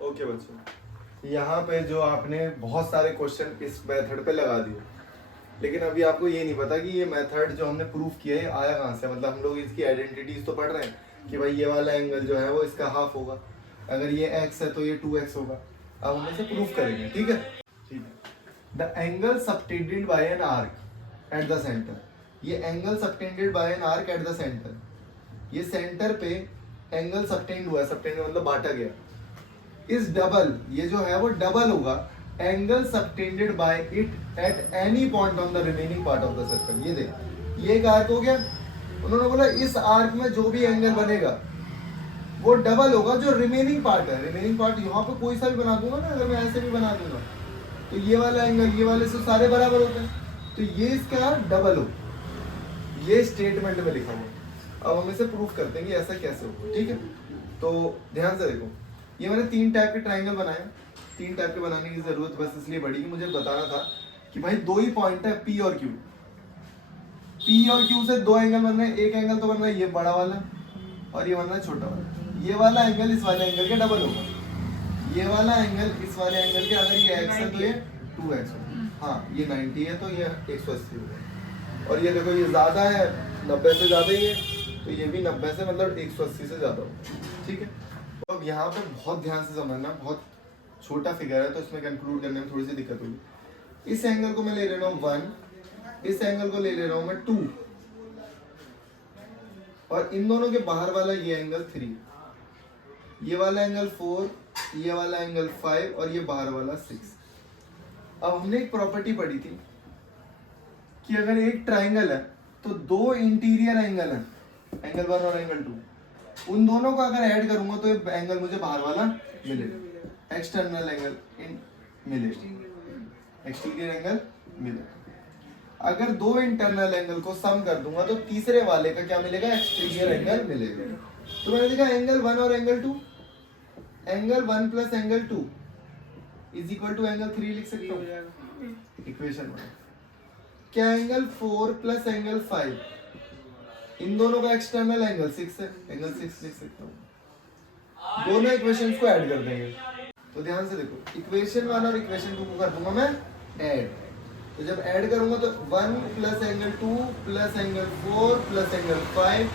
Okay बच्चों, यहाँ पे जो आपने बहुत सारे क्वेश्चन इस मेथड पे लगा दिए, लेकिन अभी आपको ये नहीं पता कि ये मेथड जो हमने प्रूफ किया है आया कहाँ से। मतलब हम लोग इसकी आइडेंटिटीज तो पढ़ रहे हैं कि भाई ये वाला एंगल जो है वो इसका हाफ होगा, अगर ये x है तो ये 2x होगा। अब हम इसे प्रूफ करेंगे, ठीक है। ठीक है। The angle subtended by an arc at the centre, ये angle subtended by an arc at the centre, ये सेंटर पे एंगल सबटेंड हुआ है, सबटेंड मतलब बांटा गया, इस डबल, ये जो है वो डबल होगा angle subtended bye it at any point on the remaining part of the circle. ये देख, ये एक आर्क हो गया, उन्होंने बोला इस आर्क में जो भी एंगल बनेगा वो डबल होगा जो रिमेनिंग पार्ट है। रिमेनिंग पार्ट यहाँ पे कोई सा भी बना दूंगा ना, अगर मैं ऐसे भी बना दूंगा तो ये वाला एंगल ये वाले से सारे बराबर होते हैं, तो ये इसका डबल हो, ये स्टेटमेंट में लिखा हुआ। अब हम इसे प्रूफ करते हैं कि ऐसा कैसे होगा, ठीक है। तो ध्यान से देखो, ये मैंने 3 टाइप के ट्राइंगल बनाए। 3 टाइप के बनाने की जरूरत बस इसलिए पड़ी कि मुझे बताना था कि भाई 2 ही पॉइंट है P और Q। P और Q से 2 एंगल बन रहे हैं, एक एंगल तो बन रहा है ये बड़ा वाला और ये बन रहा है छोटा वाला। ये वाला एंगल इस वाले एंगल के डबल होगा, ये वाला एंगल इस वाले एंगल के, अगर ये x है तो ये 2x होगा, हाँ ये 90 है तो ये 180 होगा। और ये देखो ये ज्यादा है, 90 से ज्यादा ही है, तो ये भी 90 से मतलब 180 से ज्यादा होगा, ठीक है। तो अब यहाँ पे बहुत ध्यान से समझना, बहुत छोटा फिगर है तो इसमें कंक्लूड करने में थोड़ी सी दिक्कत होगी। इस एंगल को मैं ले रहा हूँ 1, इस एंगल को ले रहा हूँ मैं 2, और इन दोनों के बाहर वाला ये एंगल 3, ये वाला एंगल 4, ये वाला एंगल 5 और ये बाहर वाला 6। अब हमने एक प्रॉपर्टी पढ़ी थी कि अगर एक ट्राइंगल है तो 2 इंटीरियर एंगल है, एंगल 1 और एंगल 2, उन दोनों को अगर ऐड करूंगा तो ये एंगल मुझे बाहर वाला मिलेगा, एक्सटर्नल एंगल मिलेगा, एक्सटीरियर एंगल मिलेगा। अगर 2 इंटरनल एंगल को सम कर दूंगा तो तीसरे वाले का क्या मिलेगा, एक्सटीरियर एंगल मिलेगा। तो मैंने देखा एंगल 1 और angle 2, angle 1 plus angle 2 is equal to angle 3 लिख सकता हूँ इक्वेशन 1। क्या एंगल 4 प्लस एंगल 5, इन दोनों का एक्सटर्नल एंगल 6 है, एंगल 6 लिख सकता हूँ। दोनों इक्वेशंस को ऐड कर देंगे। तो ध्यान से देखो, इक्वेशन 1 और इक्वेशन 2 को कर दूंगा मैं ऐड। तो जब ऐड करूंगा तो 1 plus angle 2 plus angle 4 plus angle 5,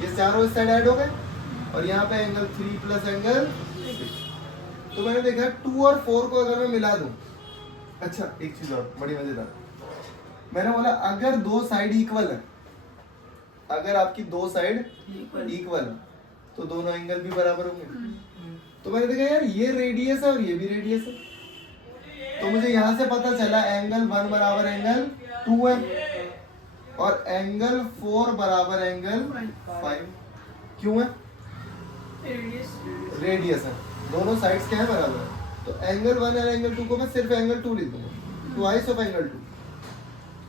ये चारों इस साइड ऐड हो गए, और यहाँ पे एंगल 3 प्लस एंगल 6। तो मैंने देखा 2 और 4 को अगर मैं मिला दूं, अच्छा एक चीज और बड़ी मजेदार, मैंने बोला अगर 2 साइड इक्वल है, अगर आपकी 2 साइड इक्वल है तो दोनों एंगल भी बराबर होंगे। तो मैंने देखा यार ये रेडियस है और ये भी रेडियस है, तो मुझे यहां से पता चला एंगल 1 बराबर एंगल 2 है और एंगल 4 बराबर एंगल 5। क्यों है, रेडियस है, दोनों साइड्स क्या है बराबर है। तो एंगल 1 और एंगल 2 को मैं सिर्फ एंगल 2 लिख दूंगा, ट्वाइस ऑफ एंगल 2,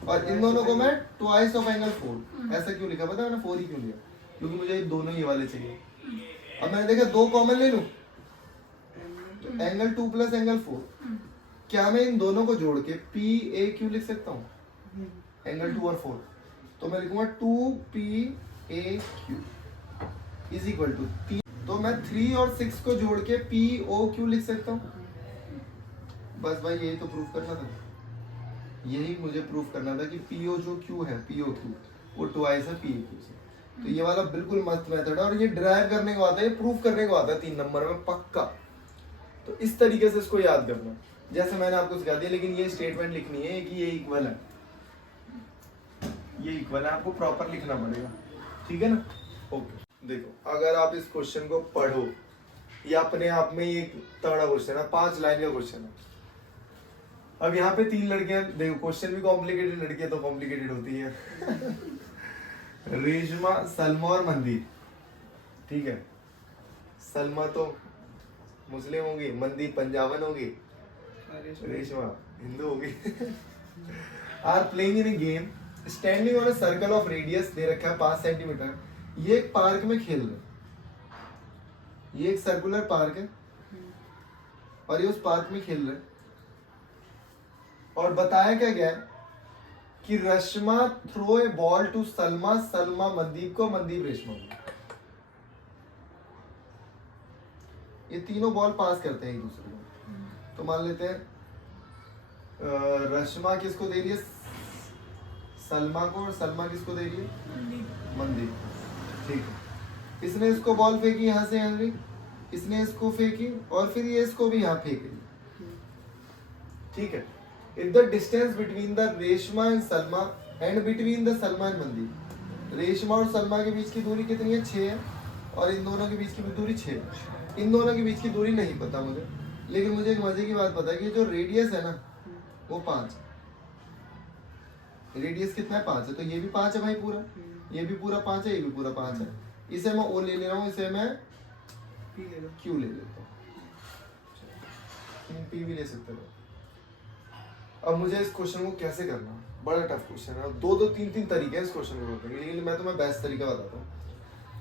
और इन दोनों को मैं ट्वाइस ऑफ एंगल 4। ऐसा क्यों लिखा पता है मैंने 4 ही क्यों लिया, क्योंकि मुझे दोनों ये वाले चाहिए। अब मैंने देखा 2 कॉमन ले लूं तो एंगल 2 प्लस एंगल 4, क्या मैं इन दोनों को जोड़ के पी ए क्यू लिख सकता हूँ, एंगल 2 और 4। तो मैं लिखूंगा 2PAQ इज इक्वल टू 3, तो मैं 3 और 6 को जोड़ के POQ लिख सकता हूँ। बस भाई यही तो प्रूफ करना था, यही मुझे प्रूफ करना था कि PO जो Q है POQ वो ट्वाइस है PAQ से। तो ये वाला बिल्कुल मस्त मेथड है और ये ड्राइव करने को आता है, ये प्रूफ करने को आता है 3 नंबर में पक्का। तो इस तरीके से इसको याद करना, जैसे मैंने आपको सिखा दिया, लेकिन ये स्टेटमेंट लिखनी है कि ये इक्वल है, ये इक्वल है, आपको प्रॉपर लिखना पड़ेगा, ठीक है ना। ओके देखो, अगर आप इस क्वेश्चन को पढ़ो, ये अपने आप में एक तगड़ा क्वेश्चन है, 5 लाइन का क्वेश्चन है। अब यहाँ पे 3 लड़कियां, देखो क्वेश्चन भी कॉम्प्लिकेटेड, लड़कियां तो कॉम्प्लिकेटेड होती है रेशमा, सलमा और मंदीप, ठीक है। सलमा तो मुस्लिम होगी, मंदीप पंजाबन होगी, रेशमा हिंदू होगी are playing in a game standing on a circle of radius दे रखा है 5 सेंटीमीटर। ये एक पार्क में खेल रहे, ये एक सर्कुलर पार्क है और ये उस पार्क में खेल रहे, और बताया क्या गया है कि Rashma throw a ball to Salma, Salma Mandeep को, मंदीप रेशमा को। ये तीनों बॉल पास करते हैं एक दूसरे को। तो मान लेते हैं रश्मा किसको दे रही है, सलमा को, और सलमा किसको दे रही है, मनदीप को। ठीक है, इसने इसको बॉल फेंकी यहाँ से हेनरी, इसने इसको फेंकी, और फिर ये इसको भी यहाँ फेंक रही। ठीक है, if the distance between the Reshma and Salma and between the Salma and Mandeep, Reshma और सलमा के बीच की दूरी कितनी है, 6 है, और इन दोनों के बीच की दूरी 6 है। इन दोनों के बीच की दूरी नहीं पता मुझे, लेकिन मुझे एक मजे की बात पता है कि जो रेडियस है ना वो 5, रेडियस कितना है, 5 है। तो ये भी 5 है भाई पूरा, ये भी पूरा 5 है, ये भी पूरा 5 है। इसे मैं ओ ले रहा हूँ, इसे मैं क्यू ले लेता हूँ, पी भी ले सकते हो। अब मुझे इस क्वेश्चन को कैसे करना, बड़ा टफ क्वेश्चन है, 2-3 तरीके हैं इस क्वेश्चन को करने के, लेकिन मैं तुम्हें बेस्ट तरीका बताता हूँ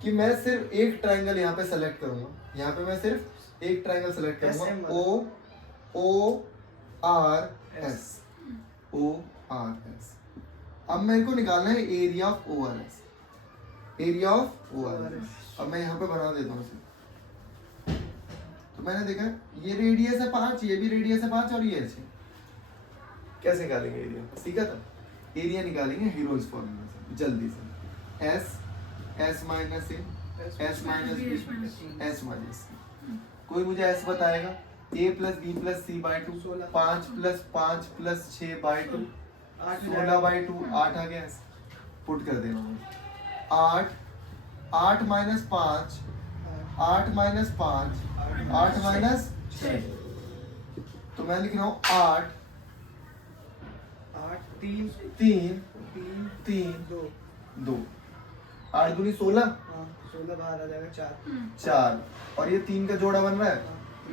कि मैं सिर्फ एक ट्रायंगल यहाँ पे सेलेक्ट करूंगा, यहाँ पे मैं सिर्फ एक ट्रायंगल सेलेक्ट करूंगा, O R S, O R S. अब मेरे को निकालना है area of O R S, area of O R S. अब मैं यहाँ पे बना देता हूँ इसे। तो मैंने देखा ये रेडियस है 5, ये भी रेडियस है 5, और ये है 6। कैसे निकालेंगे एरिया, सीखा था। एरिया निकालेंगे हीरोज फॉर्मूला से, जल्दी से। S minus A, S minus B, S minus C. कोई मुझे एस बताएगा, A plus B plus C by 2, 5 plus 5 plus 6 by 2, 16 by 2, 8 आ गया। पुट कर देना, 8 माइनस 5, 8 माइनस 5, 8 माइनस 6। तो मैं लिख रहा हूँ 8 3 2, 8 दूनी 16, 16 बाहर आ जाएगा 4, और ये 3 का जोड़ा बन रहा है।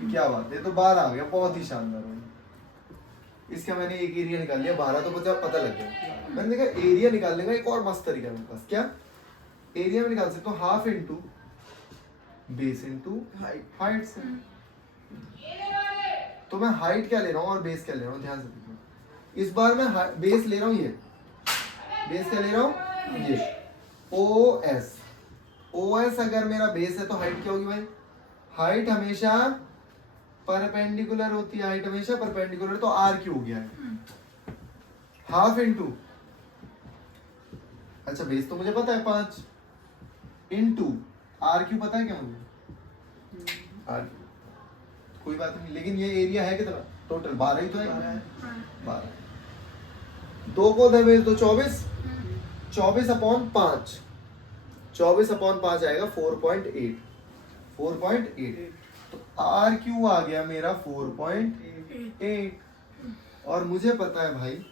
क्या बात है, तो 12 आ गया, बहुत ही शानदार। इसका मैंने एक एरिया निकाल लिया, 12 तो पता लग गया। मैंने देखा एरिया निकालने का एक और मस्त तरीका है मेरे पास। क्या एरिया में निकाल सकता हूँ, half into base into height से। तो मैं हाइट क्या ले रहा हूँ और बेस क्या ले रहा हूँ, ध्यान से देखो। इस बार मैं बेस ले रहा हूँ, ये बेस क्या ले रहा हूँ, ये ओ एस। ओ एस अगर मेरा बेस है तो हाइट क्या होगी भाई, हाइट हमेशा परपेंडिकुलर होती है, हाइट हमेशा परपेंडिकुलर, तो आर क्यू हो गया है। हाफ इंटू, अच्छा बेस तो मुझे पता है 5, इंटू आर क्यू पता है क्या मुझे, आर कोई बात नहीं, लेकिन ये एरिया है कितना टोटल, 12 ही तो है, 12। 2 को उधर भेज दो, 24, 24/5, 24/5 आएगा 4.8, 4.8। तो आर क्यू आ गया मेरा 4.8। और मुझे पता है भाई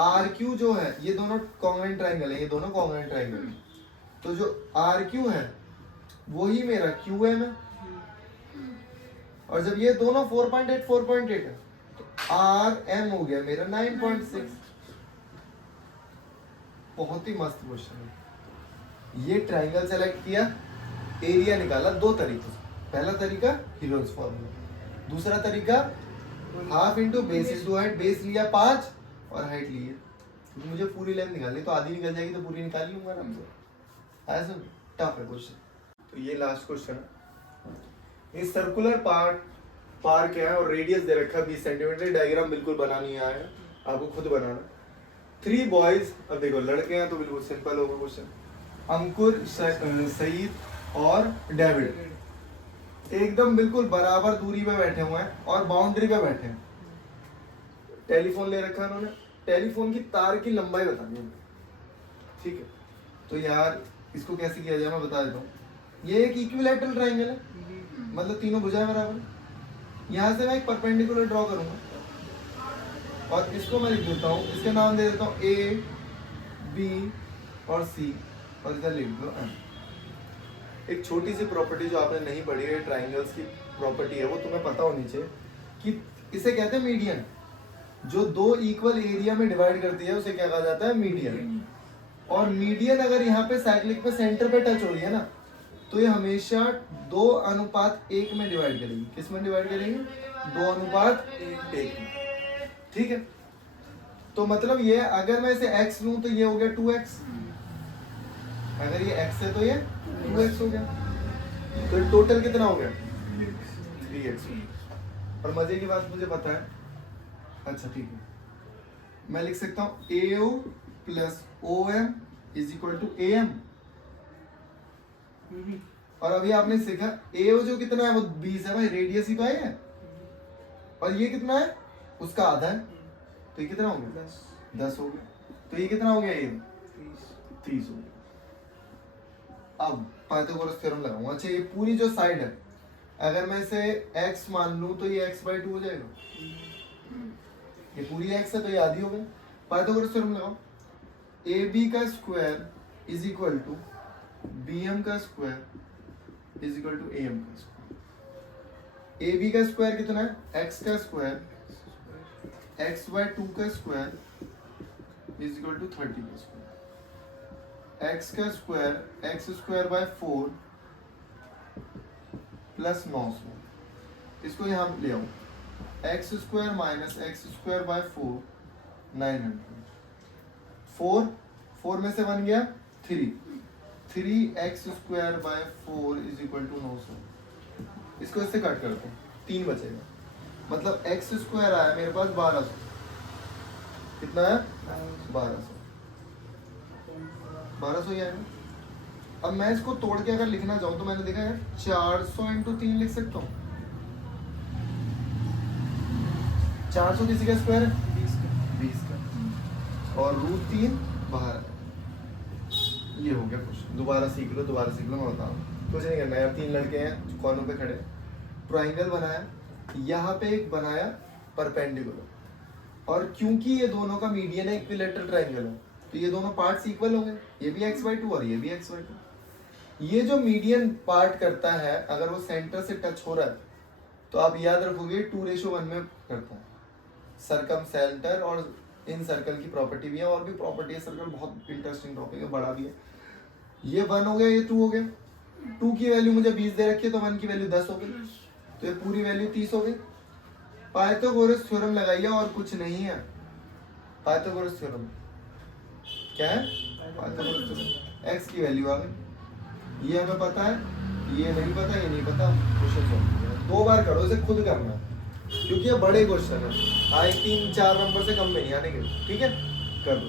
आर क्यू जो है, ये दोनों कॉन्ग्रुएंट ट्रायंगल है, ये दोनों कॉन्ग्रुएंट ट्रायंगल है। तो जो आर क्यू है वही मेरा क्यू एम है, और जब ये दोनों 4.8 है तो आर एम हो गया मेरा 9.6। बहुत ही मस्त क्वेश्चन है। ये ट्रायंगल सेलेक्ट किया, एरिया निकाला 2 तरीकों से। पहला तरीका हीरोज फॉर्मूला, दूसरा तरीका half into base into height. Base लिया 5 और हाइट ली है, क्योंकि मुझे पूरी लेंथ निकालनी, तो आधी निकल जाएगी तो पूरी निकाल लूंगा आराम से। ऐसा टफ है क्वेश्चन। तो ये लास्ट क्वेश्चन है। इस सर्कुलर पार क्या है और रेडियस दे रखा है 20 सेंटीमीटर। डायग्राम बिल्कुल बनानी है, आपको खुद बनाना। 3 बॉयज, अब देखो लड़के हैं तो बिल्कुल सिंपल होगा क्वेश्चन। अंकुर, सईद और डेविड एकदम बिल्कुल बराबर दूरी पे बैठे हुए हैं और बाउंड्री पे बैठे हैं। टेलीफोन ले रखा है उन्होंने, टेलीफोन की तार की लंबाई बतानी है, ठीक है। तो यार इसको कैसे किया जाए मैं बता देता हूँ। ये एक इक्विलैटरल ट्रायंगल है, मतलब तीनों भुजाएं बराबर। यहाँ से मैं एक परपेंडिकुलर ड्रॉ करूंगा और इसको मैं लिख देता हूँ, इसका नाम दे देता हूँ ए, बी और सी, और इधर लिख दो एम। एक छोटी सी प्रॉपर्टी जो आपने नहीं पढ़ी है, ट्रायंगल्स की प्रॉपर्टी है, वो तुम्हें पता होनी चाहिए कि इसे कहते हैं मीडियन। जो 2 इक्वल एरिया में डिवाइड करती है उसे क्या कहा जाता है, मीडियन। और मीडियन अगर यहाँ पे साइक्लिक पे सेंटर पे टच हो रही है ना, तो ये हमेशा 2:1 में डिवाइड करेगी। किस में डिवाइड करेगी, 2:1 में, ठीक है। तो मतलब ये अगर मैं इसे x लूं तो ये हो गया 2x, अगर ये x है तो ये 2x हो गया। तो टोटल कितना हो गया, 3x और मजे की बात मुझे पता है, अच्छा ठीक है, मैं लिख सकता हूँ AO plus OM is equal to AM। और अभी आपने सीखा AO जो कितना है वो 20 है भाई, रेडियस ही तो है, और ये कितना है उसका आधा है, तो ये कितना हो गया 10 हो गया, तो ये कितना हो गया ये 30 हो गया। अब पाइथागोरस थ्योरम लगाऊंगा। अच्छा ये पूरी जो साइड है अगर मैं इसे x मान लूं तो ये x/2 हो जाएगा, ये पूरी x है तो ये आधी हो गई। पाइथागोरस थ्योरम लगाओ, AB का square is equal to BM का square is equal to AM का स्क्वायर। AB का स्क्वायर कितना है, x का स्क्वायर x/2 का स्क्वायर इज इक्वल टू 30 का स्क्वायर, x का स्क्वायर x² 4 प्लस 900, इसको यहाँ ले आऊँ, x² माइनस x² 4 900, 4 में से बन गया 3x² 4 इज इक्वल टू 900, इसको इससे कट करते हैं 3 बचेगा, मतलब x² आया मेरे पास 1200, कितना है 1200 ही आएगा। अब मैं इसको तोड़ के अगर लिखना चाहूँ तो मैंने देखा है 400 इंटू 3 लिख सकता हूँ, 400 किसी का स्क्वायर है 20 का, और √3 बाहर है। ये हो गया क्वेश्चन, दोबारा सीख लो मैं बताऊँ, कुछ नहीं करना यार। 3 लड़के हैं कॉर्नर पे खड़े, ट्राइंगल बनाया, यहाँ पे एक बनाया परपेंडिकुलर, और क्योंकि ये दोनों का मीडियन है इक्विलैटरल ट्राइंगल है तो ये दोनों पार्ट्स इक्वल हो गए, ये भी x/2 और ये भी x/2। ये जो मीडियन पार्ट करता है अगर वो सेंटर से टच हो रहा है तो आप याद रखोगे 2:1 में करता है। सर्कम सेंटर और इन सर्कल की प्रॉपर्टी भी है, और भी प्रॉपर्टी है सर्कल, बहुत इंटरेस्टिंग टॉपिक है, बड़ा भी है। ये 1 हो गया, ये 2 हो गया, 2 की वैल्यू मुझे 20 दे रखी है तो 1 की वैल्यू 10 हो गई, तो ये पूरी वैल्यू 30 हो गई। पाइथागोरस थ्योरम लगाइए और कुछ नहीं है। पाइथागोरस थ्योरम क्या है, पाइथागोरस थ्योरम, x की वैल्यू आ गई, ये हमें पता है, ये नहीं पता, ये नहीं पता, क्वेश्चन सॉल्व 2 बार करो, इसे खुद करना क्योंकि ये बड़े क्वेश्चन है, आए 3-4 नंबर से कम में नहीं आने के, ठीक है, कर दो।